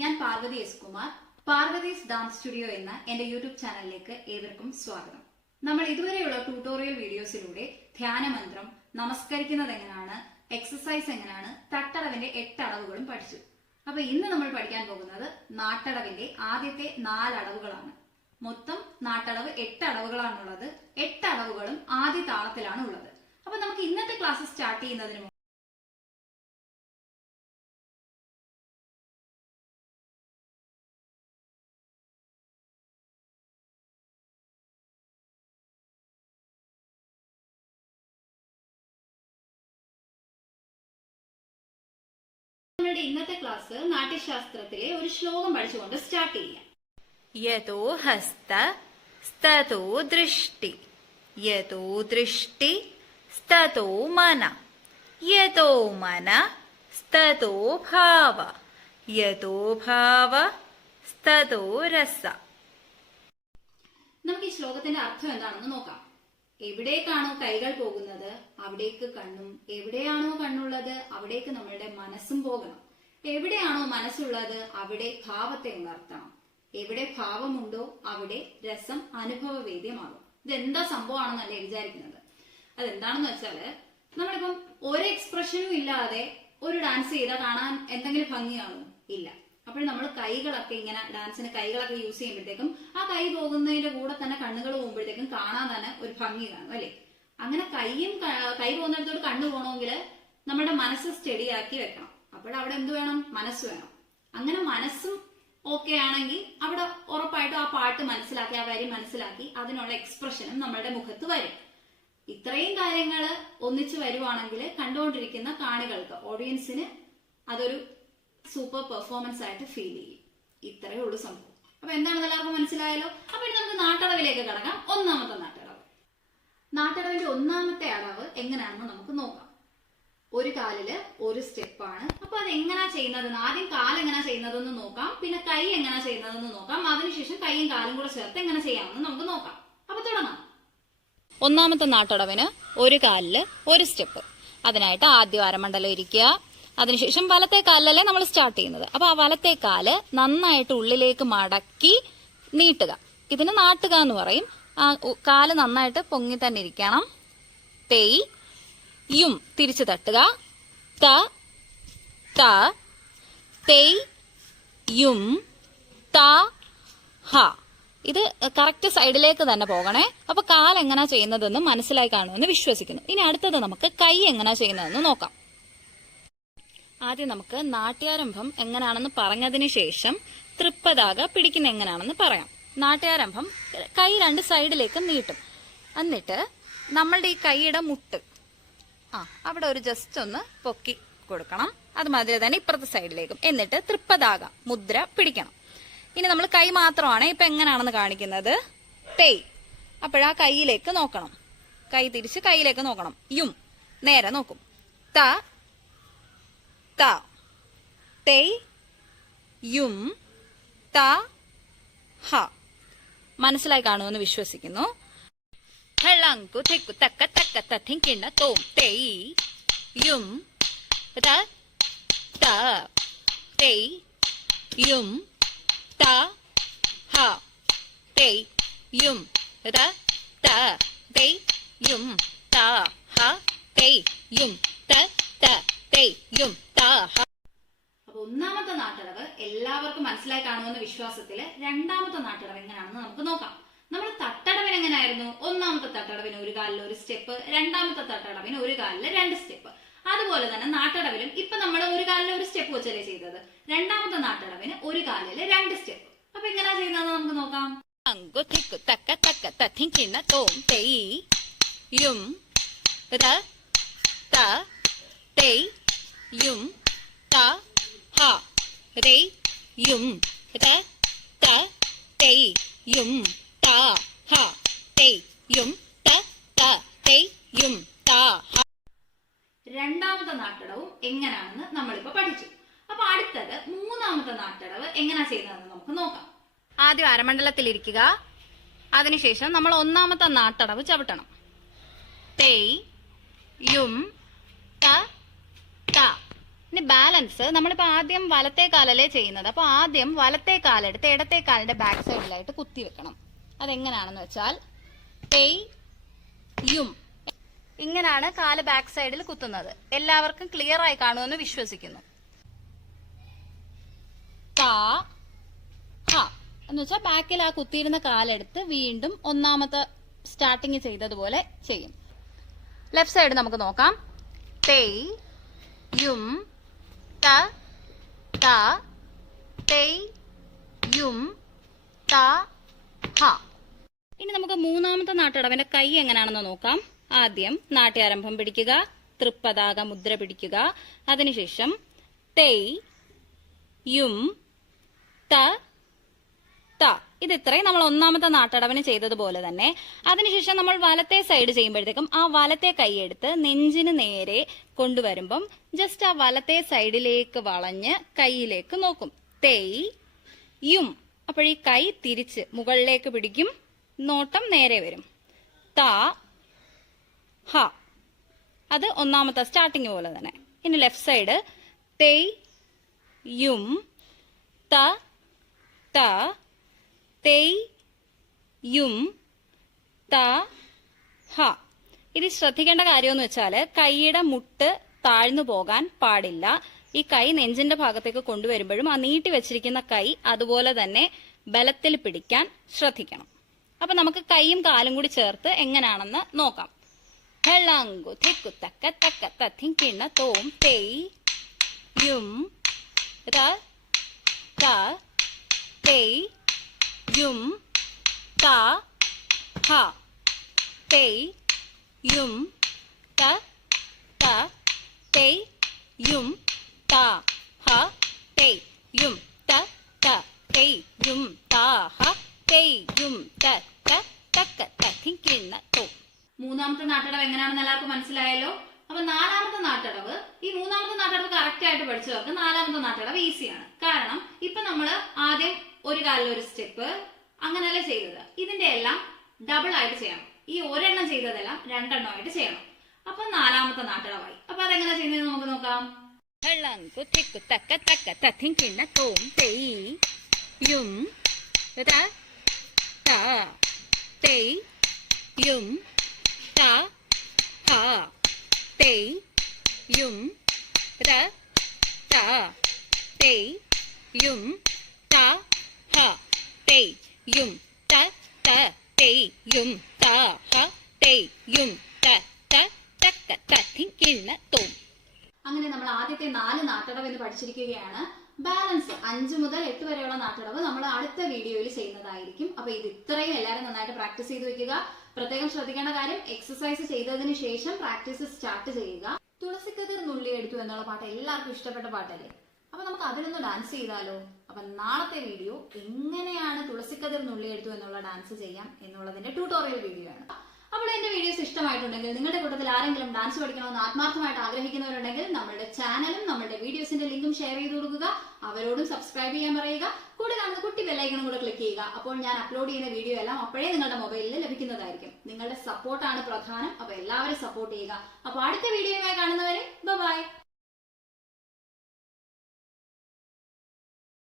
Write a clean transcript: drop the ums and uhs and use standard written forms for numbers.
ഞാൻ Parvathy S Kumar, Parvathy's dance studio എന്ന എന്റെ യൂട്യൂബ് ചാനലിലേക്ക് ഏവർക്കും സ്വാഗതം. നമ്മൾ ഇതുവരെയുള്ള ട്യൂട്ടോറിയൽ വീഡിയോസിലൂടെ ധ്യാനമന്ത്രം, നമസ്കരിക്കുന്നത് എങ്ങനെയാണ്, എക്സസൈസ് എങ്ങനെയാണ്, തട്ടടവിന്റെ 8 അടവുകളും പഠിച്ചു. അപ്പൊ ഇന്ന് നമ്മൾ പഠിക്കാൻ പോകുന്നത് നാട്ടടവിന്റെ ആദ്യത്തെ 4 അടവുകളാണ്. മൊത്തം നാട്ടടവ് 8 അടവുകളാണുള്ളത്. 8 അടവുകളും ആദ്യ താളത്തിലാണ് ഉള്ളത്. അപ്പൊ നമുക്ക് ഇന്നത്തെ ക്ലാസ് സ്റ്റാർട്ട് ചെയ്യുന്നതിന് നമ്മളുടെ ഇന്നത്തെ ക്ലാസ് നാട്യശാസ്ത്രത്തിലെ ഒരു ശ്ലോകം പഠിച്ചുകൊണ്ട് സ്റ്റാർട്ട് ചെയ്യാം. യതോ ഹസ്ത സ്തതോ ദൃഷ്ടി, യതോ ദൃഷ്ടി സ്തതോ മന, യതോ മന സ്തതോ ഭാവ, യതോ ഭാവ സ്തതോ രസ. നമുക്ക് ഈ ശ്ലോകത്തിന്റെ അർത്ഥം എന്താണെന്ന് നോക്കാം. എവിടേക്കാണോ കൈകൾ പോകുന്നത് അവിടേക്ക് കണ്ണും, എവിടെയാണോ കണ്ണുള്ളത് അവിടേക്ക് നമ്മളുടെ മനസ്സും പോകണം. എവിടെയാണോ മനസ്സുള്ളത് അവിടെ ഭാവത്തെ ഉണർത്തണം. എവിടെ ഭാവമുണ്ടോ അവിടെ രസം അനുഭവവേദ്യമാകും. ഇതെന്താ സംഭവമാണെന്നല്ലേ വിചാരിക്കുന്നത്. അതെന്താണെന്ന് വെച്ചാല്, നമ്മളിപ്പം ഒരു എക്സ്പ്രഷനും ഇല്ലാതെ ഒരു ഡാൻസ് ചെയ്താൽ കാണാൻ എന്തെങ്കിലും ഭംഗിയാണോ? ഇല്ല. അപ്പോൾ നമ്മൾ കൈകളൊക്കെ ഇങ്ങനെ ഡാൻസിന് കൈകളൊക്കെ യൂസ് ചെയ്യുമ്പോഴത്തേക്കും ആ കൈ പോകുന്നതിന്റെ കൂടെ തന്നെ കണ്ണുകൾ പോകുമ്പോഴത്തേക്കും കാണാൻ തന്നെ ഒരു ഭംഗി കാണും അല്ലെ. അങ്ങനെ കൈ പോകുന്നിടത്തോട് കണ്ണു പോകണമെങ്കിൽ നമ്മുടെ മനസ്സ് സ്റ്റഡിയാക്കി വെക്കണം. അപ്പോഴവിടെ എന്ത് വേണം? മനസ്സ് വേണം. അങ്ങനെ മനസ്സും ഓക്കെ ആണെങ്കിൽ അവിടെ ഉറപ്പായിട്ടും ആ പാട്ട് മനസ്സിലാക്കി, ആ വരി മനസ്സിലാക്കി അതിനുള്ള എക്സ്പ്രഷനും നമ്മളുടെ മുഖത്ത് വരും. ഇത്രയും കാര്യങ്ങൾ ഒന്നിച്ചു വരുവാണെങ്കിൽ കണ്ടുകൊണ്ടിരിക്കുന്ന കാണികൾക്ക്, ഓഡിയൻസിന് അതൊരു സൂപ്പർ പെർഫോമൻസ് ആയിട്ട് ഫീൽ ചെയ്യും. ഇത്രയേ ഉള്ളൂ സംഭവം. അപ്പൊ എന്താണെന്ന് എല്ലാവർക്കും മനസ്സിലായല്ലോ. അപ്പൊ നമുക്ക് നാട്ടടവിലേക്ക് കടക്കാം. ഒന്നാമത്തെ നാട്ടടവ്. നാട്ടടവിന്റെ ഒന്നാമത്തെ അടവ് എങ്ങനെയാണെന്ന് നമുക്ക് നോക്കാം. ഒരു കാലില് ഒരു സ്റ്റെപ്പാണ്. അപ്പൊ അത് എങ്ങനെയാ ചെയ്യുന്നതെന്ന്, ആദ്യം കാലെങ്ങനെയാ ചെയ്യുന്നതെന്ന് നോക്കാം, പിന്നെ കൈ എങ്ങനെയാ ചെയ്യുന്നതെന്ന് നോക്കാം, അതിനുശേഷം കൈയും കാലും കൂടെ ചേർത്ത് എങ്ങനെ ചെയ്യാമെന്ന് നമുക്ക് നോക്കാം. അപ്പൊ തുടങ്ങാം. ഒന്നാമത്തെ നാട്ടടവിന് ഒരു കാലില് ഒരു സ്റ്റെപ്പ്. അതിനായിട്ട് ആദ്യം അരമണ്ഡലം ഇരിക്കുക. അതിനുശേഷം വലത്തെ കാലിലല്ലേ നമ്മൾ സ്റ്റാർട്ട് ചെയ്യുന്നത്. അപ്പൊ ആ വലത്തെ കാല് നന്നായിട്ട് ഉള്ളിലേക്ക് മടക്കി നീട്ടുക. ഇതിന് നാട്ടുക എന്ന് പറയും. ആ കാല് നന്നായിട്ട് പൊങ്ങി തന്നെ ഇരിക്കണം. തെയ് യും തിരിച്ചു തട്ടുക. ത ത തെയ് യും ത ഹ. ഇത് കറക്റ്റ് സൈഡിലേക്ക് തന്നെ പോകണേ. അപ്പൊ കാലെങ്ങനാ ചെയ്യുന്നതെന്ന് മനസ്സിലായി കാണുമെന്ന് വിശ്വസിക്കുന്നു. ഇനി അടുത്തത് നമുക്ക് കൈ എങ്ങനാ ചെയ്യുന്നതെന്ന് നോക്കാം. ആദ്യം നമുക്ക് നാട്യാരംഭം എങ്ങനെയാണെന്ന് പറഞ്ഞതിന് ശേഷം തൃപ്പതാക പിടിക്കുന്ന എങ്ങനെയാണെന്ന് പറയാം. നാട്യാരംഭം കൈ 2 സൈഡിലേക്ക് നീട്ടും. എന്നിട്ട് നമ്മളുടെ ഈ കൈയുടെ മുട്ട് അവിടെ ഒരു ജസ്റ്റ് ഒന്ന് പൊക്കി കൊടുക്കണം. അതുമാതിരി തന്നെ ഇപ്പുറത്തെ സൈഡിലേക്കും. എന്നിട്ട് തൃപ്പതാക മുദ്ര പിടിക്കണം. ഇനി നമ്മൾ കൈ മാത്രമാണ് ഇപ്പൊ എങ്ങനെയാണെന്ന് കാണിക്കുന്നത്. തെയ്. അപ്പോഴാ കൈയിലേക്ക് നോക്കണം. കൈ തിരിച്ച് കൈയിലേക്ക് നോക്കണം. യും നേരെ നോക്കും. ത ത തെയ് യും ത ഹ. മനസ്സിലായി കാണുമെന്ന് വിശ്വസിക്കുന്നു. ഹളങ്കു തെക്കു തക്ക തക്ക തത്തിങ്കിണ്ണ തോം തെയ് യും ത ത തെയ് യും ത ഹ തെയ് യും ത ത തെയ് യും ത ഹ തെയ് യും ത ത തെയ് യും ത ഹ. അപ്പൊ ഒന്നാമത്തെ നാട്ടടവ് എല്ലാവർക്കും മനസ്സിലായി കാണുമെന്ന വിശ്വാസത്തില് രണ്ടാമത്തെ നാട്ടടവ് എങ്ങനെയാണെന്ന് നമുക്ക് നോക്കാം. നമ്മൾ തട്ടടവിന് എങ്ങനെയായിരുന്നു? ഒന്നാമത്തെ തട്ടടവിന് ഒരു കാലിൽ ഒരു സ്റ്റെപ്പ്, രണ്ടാമത്തെ തട്ടടവിന് ഒരു കാലിൽ 2 സ്റ്റെപ്പ്. അതുപോലെ തന്നെ നാട്ടടവിലും ഇപ്പൊ നമ്മൾ ഒരു കാലിൽ ഒരു സ്റ്റെപ്പ് വെച്ചല്ലേ ചെയ്തത്. രണ്ടാമത്തെ നാട്ടടവിന് ഒരു കാലിൽ 2 സ്റ്റെപ്പ്. അപ്പൊ എങ്ങനെയാ ചെയ്യുന്നത് നമുക്ക് നോക്കാം. അങ്ങു തിക്കു തക്ക തക്ക തത്തിങ്കിണ്ണ തോം തെയ് യും ത ത തെയ് യും ത ഹ തെയ് യും ത ത തെയ് യും ത ഹ തെയ് യും ത ത തെയ് യും ത ഹ. രണ്ടാമത്തെ നാട്ടടവും എങ്ങനെയാണെന്ന് നമ്മളിപ്പോ പഠിച്ചു. അപ്പൊ അടുത്തത് മൂന്നാമത്തെ നാട്ടടവ് എങ്ങനെയാ ചെയ്യുന്നതെന്ന് നമുക്ക് നോക്കാം. ആദ്യം അരമണ്ഡലത്തിലിരിക്കുക. അതിനുശേഷം നമ്മൾ ഒന്നാമത്തെ നാട്ടടവ് ചവിട്ടണം. തെയ് യും ത ത. ഇനി ബാലൻസ് നമ്മളിപ്പോ ആദ്യം വലത്തെ കാലല്ലേ ചെയ്യുന്നത്. അപ്പൊ ആദ്യം വലത്തെ കാലെടുത്ത് ഇടത്തെ കാലിന്റെ ബാക്ക് സൈഡിലായിട്ട് കുത്തി വെക്കണം. അതെങ്ങനെയാണെന്ന് വെച്ചാൽ യും ഇങ്ങനെയാണ് കാല് ബാക്ക് സൈഡിൽ കുത്തുന്നത്. എല്ലാവർക്കും ക്ലിയർ ആയി കാണുമെന്ന് വിശ്വസിക്കുന്നു. താ ഹ എന്ന് വെച്ചാൽ ബാക്കിൽ ആ കുത്തിയിരുന്ന കാലെടുത്ത് വീണ്ടും ഒന്നാമത്തെ സ്റ്റാർട്ടിങ് ചെയ്തതുപോലെ ചെയ്യും. ലെഫ്റ്റ് സൈഡ് നമുക്ക് നോക്കാം. തേയ് യും ത ത തേയ് യും ത ഹ. ഇനി നമുക്ക് മൂന്നാമത്തെ നാട്ടടവിന്റെ കൈ എങ്ങനെയാണെന്ന് നോക്കാം. ആദ്യം നാട്യാരംഭം പിടിക്കുക, തൃപ്പതാക മുദ്ര പിടിക്കുക. അതിനുശേഷം തേയ് യും ത ത. ഇത് ഇത്രയും നമ്മൾ ഒന്നാമത്തെ നാട്ടടവിന് ചെയ്തതുപോലെ തന്നെ. അതിനുശേഷം നമ്മൾ വലത്തെ സൈഡ് ചെയ്യുമ്പോഴത്തേക്കും ആ വലത്തെ കൈ എടുത്ത് നെഞ്ചിന് നേരെ കൊണ്ടുവരുമ്പം ജസ്റ്റ് ആ വലത്തെ സൈഡിലേക്ക് വളഞ്ഞ് കൈയിലേക്ക് നോക്കും. തേയ് യും. അപ്പോൾ ഈ കൈ തിരിച്ച് മുകളിലേക്ക് പിടിക്കും, നോട്ടം നേരെ വരും. ത ഹ. അത് ഒന്നാമത്തെ സ്റ്റാർട്ടിങ് പോലെ തന്നെ. ഇനി ലെഫ്റ്റ് സൈഡ് തേയ് യും ത ത തേയ് യും ത ഹ. ഇത് ശ്രദ്ധിക്കേണ്ട കാര്യമെന്ന് വെച്ചാല് കൈയുടെ മുട്ട് താഴ്ന്നു പോകാൻ പാടില്ല. ഈ കൈ നെഞ്ചിന്റെ ഭാഗത്തേക്ക് കൊണ്ടുവരുമ്പോഴും ആ നീട്ടി വെച്ചിരിക്കുന്ന കൈ അതുപോലെ തന്നെ ബലത്തിൽ പിടിക്കാൻ ശ്രദ്ധിക്കണം. അപ്പൊ നമുക്ക് കൈയും കാലും കൂടി ചേർത്ത് എങ്ങനെയാണെന്ന് നോക്കാം. ഹെളങ്കു തെക്കു തക്ക തക്ക തത്തിങ്കിണ തോം തേയ് യും ത ത തേയ് യും ത ഹ തേയ് യും ത ത തേയ് യും ത ഹ തേയ് യും ത ത തേയ് യും ത ഹ തേയ് യും ത ത തക്ക തത്തിങ്കിണ തോം. മൂന്നാമത്തെ നാട്ടടവ് എങ്ങനെയാണെന്ന് എല്ലാവർക്കും മനസ്സിലായല്ലോ. അപ്പൊ നാലാമത്തെ നാട്ടടവ്, ഈ മൂന്നാമത്തെ നാട്ടടവ് കറക്റ്റ് ആയിട്ട് പഠിച്ചവർക്ക് നാലാമത്തെ നാട്ടടവ് ഈസിയാണ്. കാരണം ഇപ്പൊ നമ്മള് ആദ്യം ഒരു കാലിൽ ഒരു സ്റ്റെപ്പ് അങ്ങനെയല്ലേ ചെയ്തത്. ഇതിന്റെ എല്ലാം ഡബിൾ ആയിട്ട് ചെയ്യണം. ഈ ഒരെണ്ണം ചെയ്തതെല്ലാം രണ്ടെണ്ണമായിട്ട് ചെയ്യണം. അപ്പൊ നാലാമത്തെ നാട്ടടവായി. അപ്പൊ അതെങ്ങനെ ചെയ്യുന്നത് നമുക്ക് നോക്കാം. ഹെളങ്കു തെക്കു തക്ക തക്ക തത്തിങ്കിണ തോം തേയ് യും ത ത തേയ് യും ത ഹ തേയ് യും ത ത തേയ് യും ത ഹ തേയ് യും ത ത തേയ് യും ത ഹ തേയ് യും ത ത തക്ക തത്തിങ്കിണ തോം. അങ്ങനെ നമ്മൾ ആദ്യത്തെ 4 നാട്ടടവ് എന്ന് പഠിച്ചിരിക്കുകയാണ്. ബാലൻസ് 5 മുതൽ 8 വരെയുള്ള നാട്ടടവ് നമ്മൾ അടുത്ത വീഡിയോയിൽ ചെയ്യുന്നതായിരിക്കും. അപ്പൊ ഇത് ഇത്രയും എല്ലാവരും നന്നായിട്ട് പ്രാക്ടീസ് ചെയ്ത് വെക്കുക. പ്രത്യേകം ശ്രദ്ധിക്കേണ്ട കാര്യം, എക്സസൈസ് ചെയ്തതിന് ശേഷം പ്രാക്ടീസ് സ്റ്റാർട്ട് ചെയ്യുക. തുളസിക്കതിർ നുള്ളിയെടുത്തു എന്നുള്ള പാട്ട് എല്ലാവർക്കും ഇഷ്ടപ്പെട്ട പാട്ടല്ലേ. അപ്പൊ നമുക്ക് അതിലൊന്ന് ഡാൻസ് ചെയ്താലോ. അപ്പൊ നാളത്തെ വീഡിയോ എങ്ങനെയാണ് തുളസിക്കതിർ നുള്ളിയെടുത്തു എന്നുള്ള ഡാൻസ് ചെയ്യാം എന്നുള്ളതിന്റെ ട്യൂട്ടോറിയൽ വീഡിയോ ആണ്. അപ്പോൾ എന്റെ വീഡിയോസ് ഇഷ്ടമായിട്ടുണ്ടെങ്കിൽ, നിങ്ങളുടെ കൂട്ടത്തിൽ ആരെങ്കിലും ഡാൻസ് പഠിക്കണമെന്ന് ആത്മാർത്ഥമായിട്ട് ആഗ്രഹിക്കുന്നവരുണ്ടെങ്കിൽ നമ്മുടെ ചാനലും നമ്മുടെ വീഡിയോസിന്റെ ലിങ്കും ഷെയർ ചെയ്ത് കൊടുക്കുക. അവരോടും സബ്സ്ക്രൈബ് ചെയ്യാൻ പറയുക. കൂടെ കാണുന്ന കുട്ടി ബെല്ലൈക്കണും കൂടെ ക്ലിക്ക് ചെയ്യുക. അപ്പോൾ ഞാൻ അപ്ലോഡ് ചെയ്യുന്ന വീഡിയോ എല്ലാം അപ്പോഴേ നിങ്ങളുടെ മൊബൈലിൽ ലഭിക്കുന്നതായിരിക്കും. നിങ്ങളുടെ സപ്പോർട്ടാണ് പ്രധാനം. അപ്പൊ എല്ലാവരും സപ്പോർട്ട് ചെയ്യുക. അപ്പൊ അടുത്ത വീഡിയോയുമായി കാണുന്നവരെ ബൈ.